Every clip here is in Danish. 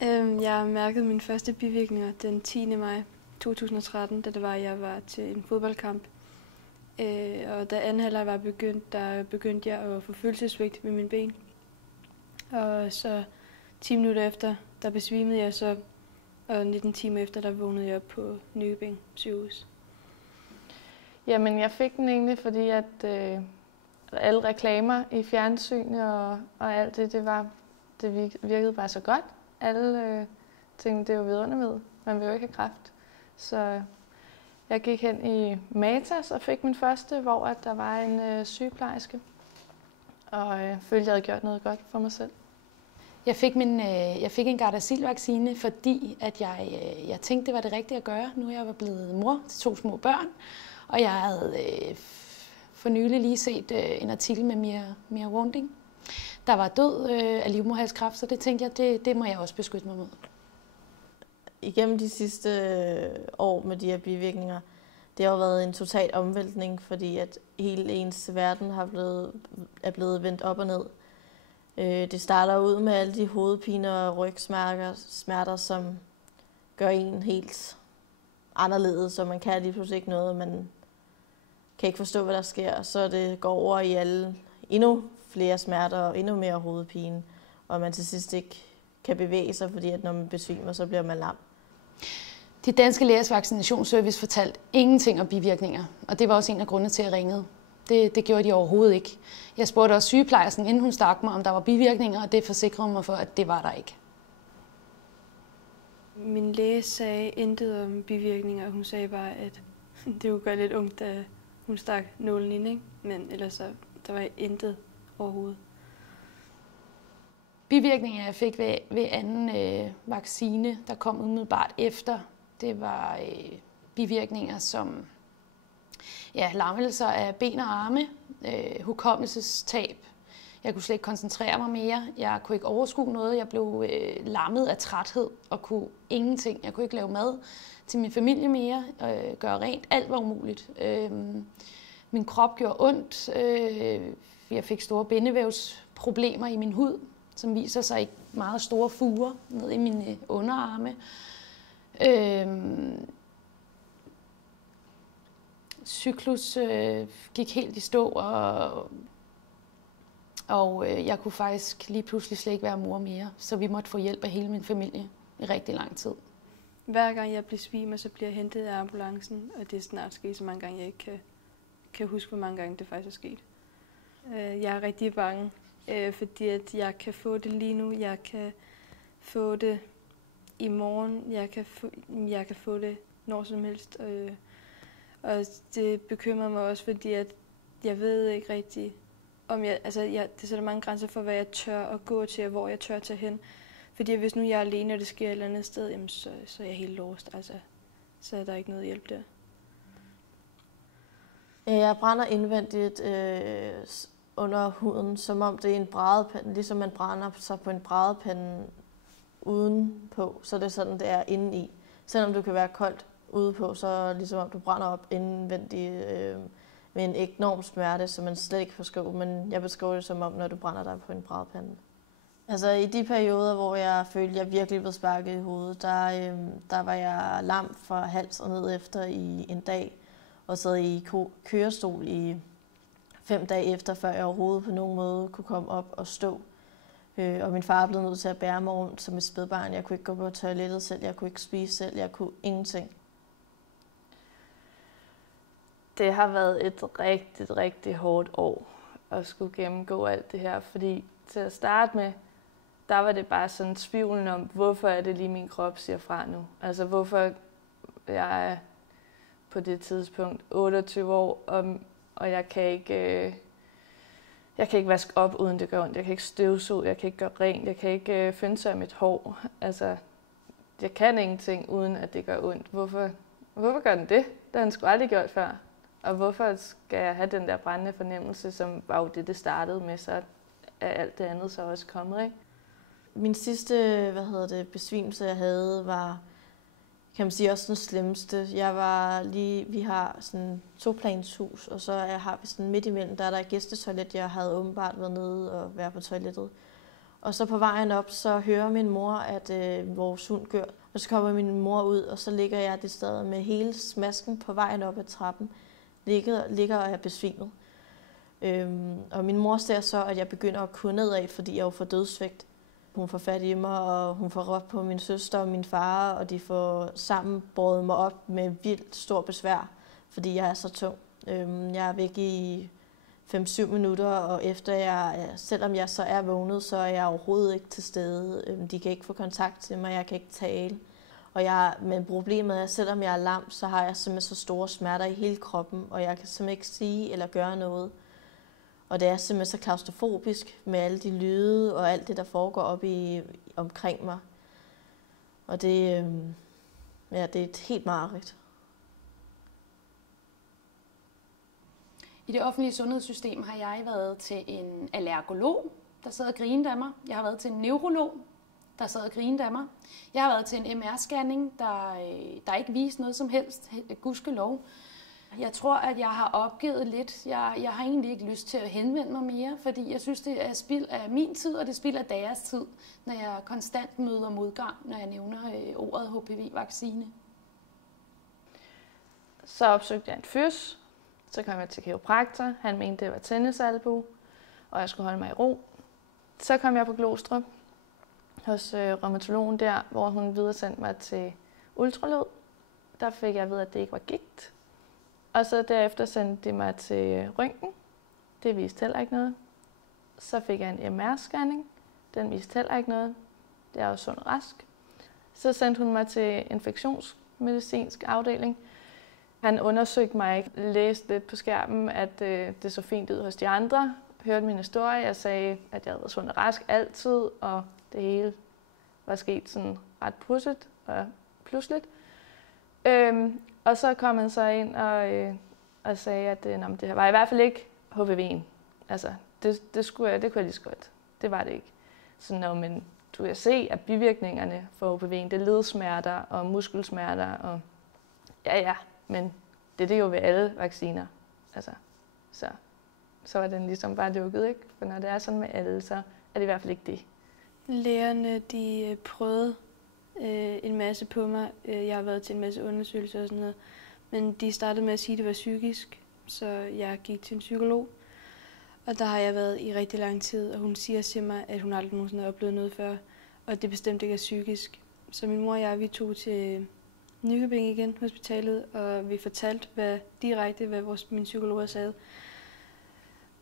Jeg mærkede mine første bivirkninger den 10. maj 2013, da jeg var til en fodboldkamp. Og da anden halvleg var begyndt, der begyndte jeg at få følelsesvigt ved mine ben. Og så 10 minutter efter, der besvimede jeg så, og 19 timer efter, der vågnede jeg på Nykøbing sygehus. Jamen, jeg fik den egentlig, fordi at alle reklamer i fjernsyn og alt det virkede bare så godt. Alle tænkte, det er jo vidundermiddel. Man vil jo ikke have kræft. Så jeg gik hen i Matas og fik min første, hvor at der var en sygeplejerske. Og jeg følte, jeg havde gjort noget godt for mig selv. Jeg fik en Gardasil-vaccine, fordi at jeg tænkte, det var det rigtige at gøre. Nu er jeg blevet mor til 2 små børn, og jeg havde for nylig lige set en artikel med Mia Wonding, der var død af livmoderhalskræft, så det tænkte jeg, det må jeg også beskytte mig mod. Igennem de sidste år med de her bivirkninger, det har jo været en total omvæltning, fordi at hele ens verden er blevet vendt op og ned. Det starter ud med alle de hovedpiner og rygsmerter, som gør en helt anderledes, så man kan lige pludselig ikke noget, man kan ikke forstå, hvad der sker. Så det går over i endnu flere smerter og endnu mere hovedpine, og man til sidst ikke kan bevæge sig, fordi at når man besvimer, så bliver man lam. De danske lægers vaccinationsservice fortalte ingenting om bivirkninger, og det var også en af grundene til, at jeg ringede. Det gjorde de overhovedet ikke. Jeg spurgte også sygeplejersken, inden hun stak mig, om der var bivirkninger, og det forsikrede mig for, at det var der ikke. Min læge sagde intet om bivirkninger. Hun sagde bare, at det kunne gøre lidt ondt, da hun stak nålen ind, ikke? Men ellers så, der var intet overhovedet. Bivirkninger, jeg fik ved anden vaccine, der kom umiddelbart efter, det var bivirkninger som lammelser af ben og arme, hukommelsestab. Jeg kunne slet ikke koncentrere mig mere. Jeg kunne ikke overskue noget. Jeg blev lammet af træthed og kunne ingenting. Jeg kunne ikke lave mad til min familie mere, gøre rent. Alt var umuligt. Min krop gjorde ondt. Jeg fik store bindevævsproblemer i min hud, som viser sig i meget store fuger ned i mine underarme. Cyklus gik helt i stå, og jeg kunne faktisk lige pludselig slet ikke være mor mere, så vi måtte få hjælp af hele min familie i rigtig lang tid. Hver gang jeg besvimer, så bliver jeg hentet af ambulancen, og det er snart sket så mange gange, jeg ikke kan huske, hvor mange gange det faktisk er sket. Jeg er rigtig bange, fordi at jeg kan få det lige nu, jeg kan få det i morgen, jeg kan få det når som helst. Og det bekymrer mig også, fordi at jeg ved ikke rigtig, om det sætter mange grænser for, hvad jeg tør at gå til, og hvor jeg tør tage hen. Fordi hvis nu jeg er alene, og det sker et eller andet sted, jamen så er jeg helt låst. Så er der ikke noget hjælp der. Jeg brænder indvendigt under huden, som om det er en brædepande, ligesom man brænder sig på en brædepande udenpå, så det er sådan, det er indeni. Selvom du kan være koldt udepå, så er det ligesom om du brænder op indvendigt med en enorm smerte, som man slet ikke forstår, men jeg beskriver det som om, når du brænder dig på en brædepande. Altså i de perioder, hvor jeg følte, at jeg virkelig blev sparket i hovedet, der var jeg lam fra hals og ned efter i en dag, og sad i kørestol i 5 dage efter, før jeg overhovedet på nogen måde kunne komme op og stå. Og min far blev nødt til at bære mig rundt som et spædbarn. Jeg kunne ikke gå på toilettet selv, jeg kunne ikke spise selv, jeg kunne ingenting. Det har været et rigtig, rigtig hårdt år at skulle gennemgå alt det her, fordi til at starte med, der var det bare sådan tvivlen om, hvorfor er det lige min krop siger fra nu. Altså hvorfor jeg er på det tidspunkt 28 år, og jeg kan ikke vaske op, uden det gør ondt. Jeg kan ikke støvsuge, jeg kan ikke gøre rent, jeg kan ikke finde sig mit hår. Altså, jeg kan ingenting, uden at det gør ondt. Hvorfor gør den det? Det har den sgu aldrig gjort før. Og hvorfor skal jeg have den der brændende fornemmelse, som var jo det startede med, så er alt det andet så også kommet, ikke? Min sidste, besvimelse, jeg havde, var, kan man sige, også den slemmeste. Vi har sådan 2-planshus, og så har vi sådan midt imellem, der er et gæstetoilet. Jeg havde åbenbart været nede og været på toilettet. Og så på vejen op, så hører min mor, at vores hund gør. Og så kommer min mor ud, og så ligger jeg det sted med hele smasken på vejen op ad trappen. Ligger og er besvimet. Og min mor ser så, at jeg begynder at køre nedad, fordi jeg jo får dødsvægt. Hun får fat i mig, og hun får råbt på min søster og min far, og de får sammen båret mig op med vildt stor besvær, fordi jeg er så tung. Jeg er væk i 5-7 minutter, og selvom jeg så er vågnet, så er jeg overhovedet ikke til stede. De kan ikke få kontakt til mig, jeg kan ikke tale. Men problemet er, at selvom jeg er lam, så har jeg simpelthen så store smerter i hele kroppen, og jeg kan simpelthen ikke sige eller gøre noget. Og det er simpelthen så klaustrofobisk med alle de lyde og alt det, der foregår omkring mig. Og det er et helt mareridt. I det offentlige sundhedssystem har jeg været til en allergolog, der sad og grinede af mig. Jeg har været til en neurolog, der sad og grinede af mig. Jeg har været til en MR-scanning, der ikke viste noget som helst, gudskelov. Jeg tror, at jeg har opgivet lidt. Jeg har egentlig ikke lyst til at henvende mig mere, fordi jeg synes, det er spild af min tid, og det er spild af deres tid, når jeg konstant møder modgang, når jeg nævner ordet HPV-vaccine. Så opsøgte jeg en fys. Så kom jeg til kiropraktor. Han mente, det var tennisalbue, og jeg skulle holde mig i ro. Så kom jeg på Glostrup hos rheumatologen der, hvor hun videresendte mig til ultralyd. Der fik jeg at vide, at det ikke var gigt. Og så derefter sendte de mig til røntgen. Det viste heller ikke noget. Så fik jeg en MR-scanning. Den viste heller ikke noget. Det er jo sund og rask. Så sendte hun mig til infektionsmedicinsk afdeling. Han undersøgte mig ikke, læste lidt på skærmen, at det så fint ud hos de andre. Hørte min historie. Jeg sagde, at jeg havde været sund og rask altid, og det hele var sket sådan ret pludseligt og pludseligt. Og så kom han så ind og sagde, at det var i hvert fald ikke HPV'en. Altså, det kunne jeg lige så godt. Det var det ikke. Så men du kan se, at bivirkningerne for HPV'en, det er ledsmerter og muskelsmerter. Og ja, men det er jo ved alle vacciner. Altså, så var den ligesom bare lukket, ikke? For når det er sådan med alle, så er det i hvert fald ikke det. Lægerne, de prøvede en masse på mig. Jeg har været til en masse undersøgelser og sådan noget. Men de startede med at sige, at det var psykisk, så jeg gik til en psykolog. Og der har jeg været i rigtig lang tid, og hun siger til mig, at hun aldrig nogensinde har oplevet noget før, og det bestemt ikke er psykisk. Så min mor og jeg, vi tog til Nykøbing igen, hospitalet, og vi fortalte hvad min psykolog sagde.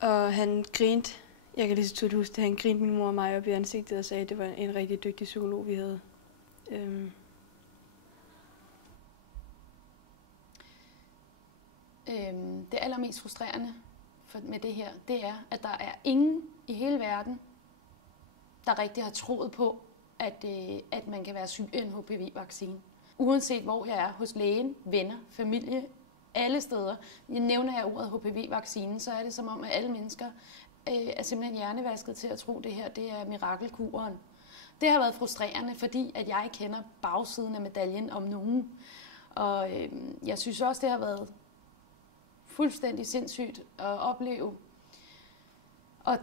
Og han grinte, jeg kan lige så tydeligt huske det, han grinte min mor og mig op i ansigtet og sagde, at det var en rigtig dygtig psykolog, vi havde. Det allermest frustrerende med det her, det er, at der er ingen i hele verden, der rigtig har troet på, at man kan være syg af en HPV-vaccine. Uanset hvor jeg er, hos lægen, venner, familie, alle steder. Nævner jeg ordet HPV-vaccinen, så er det som om, at alle mennesker er simpelthen hjernevasket til at tro, at det her det er mirakelkuren. Det har været frustrerende, fordi at jeg kender bagsiden af medaljen om nogen. Og jeg synes også, det har været fuldstændig sindssygt at opleve og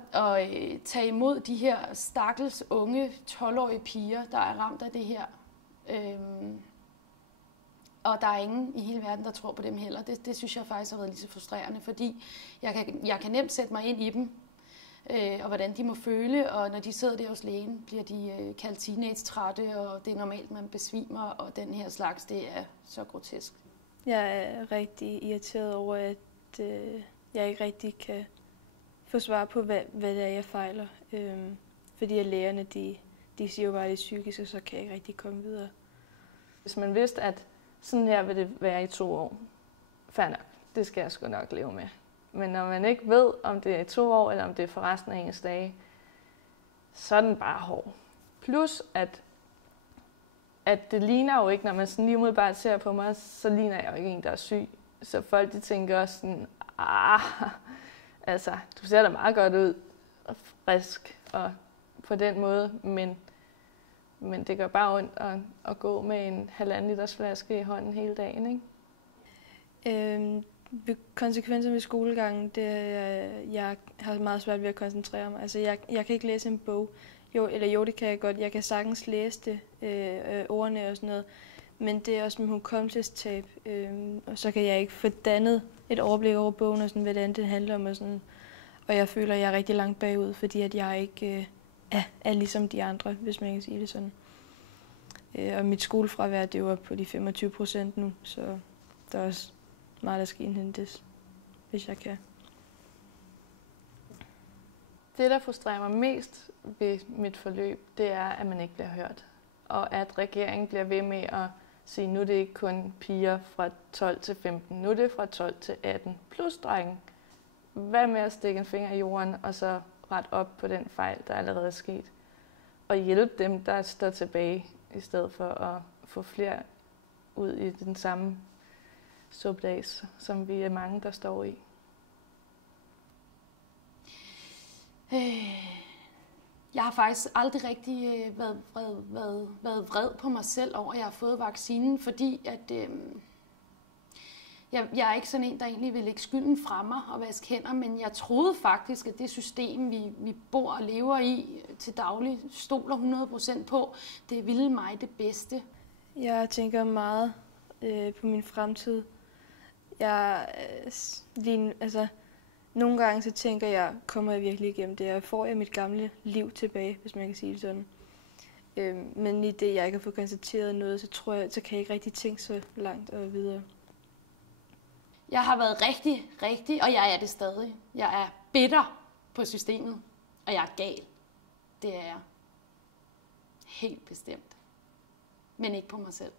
tage imod de her stakkels unge 12-årige piger, der er ramt af det her. Og der er ingen i hele verden, der tror på dem heller. Det synes jeg faktisk har været lige så frustrerende, fordi jeg kan nemt sætte mig ind i dem, og hvordan de må føle, og når de sidder der hos lægen, bliver de kaldt teenage-trætte, og det er normalt, man besvimer, og den her slags, det er så grotesk. Jeg er rigtig irriteret over, at jeg ikke rigtig kan få svar på, hvad det er, jeg fejler. Fordi at lægerne, de siger jo bare, at det er psykisk, og så kan jeg ikke rigtig komme videre. Hvis man vidste, at sådan her vil det være i 2 år, fair nok, det skal jeg sgu nok leve med. Men når man ikke ved, om det er i 2 år, eller om det er for resten af ens dage, så er den bare hård. Plus, at det ligner jo ikke, når man sådan lige umiddelbart ser på mig, så ligner jeg jo ikke en, der er syg. Så folk, de tænker også sådan, altså, du ser da meget godt ud, og frisk, og på den måde, men det gør bare ondt at gå med en 1,5 liters flaske i hånden hele dagen, ikke? Konsekvenser ved skolegangen, det er, jeg har meget svært ved at koncentrere mig. Altså, jeg kan ikke læse en bog. Jo, det kan jeg godt. Jeg kan sagtens læse det, ordene og sådan noget. Men det er også med hukommelsestab, og så kan jeg ikke få dannet et overblik over bogen og sådan, hvad det handler om. Og, sådan. Og jeg føler, at jeg er rigtig langt bagud, fordi at jeg ikke er ligesom de andre, hvis man kan sige det sådan. Og mit skolefravær, det var på de 25% nu, så der er også meget, der skal indhentes, hvis jeg kan. Det, der frustrerer mig mest ved mit forløb, det er, at man ikke bliver hørt. Og at regeringen bliver ved med at sige, nu er det ikke kun piger fra 12 til 15, nu er det fra 12 til 18, plus drenge. Hvad med at stikke en finger i jorden, og så rette op på den fejl, der allerede er sket? Og hjælpe dem, der står tilbage, i stedet for at få flere ud i den samme subdags, som vi er mange, der står i. Jeg har faktisk aldrig rigtig været vred på mig selv over, at jeg har fået vaccinen, fordi at, jeg er ikke sådan en, der egentlig vil lægge skylden fra mig og vaske hænder, men jeg troede faktisk, at det system, vi bor og lever i til daglig, stoler 100% på, det ville mig det bedste. Jeg tænker meget på min fremtid. Nogle gange så tænker jeg, kommer jeg virkelig igennem det, og får jeg mit gamle liv tilbage, hvis man kan sige det sådan. Men i det, jeg ikke har fået konstateret noget, så tror jeg, så kan jeg ikke rigtig tænke så langt og videre. Jeg har været rigtig, og jeg er det stadig. Jeg er bitter på systemet, og jeg er gal. Det er jeg. Helt bestemt. Men ikke på mig selv.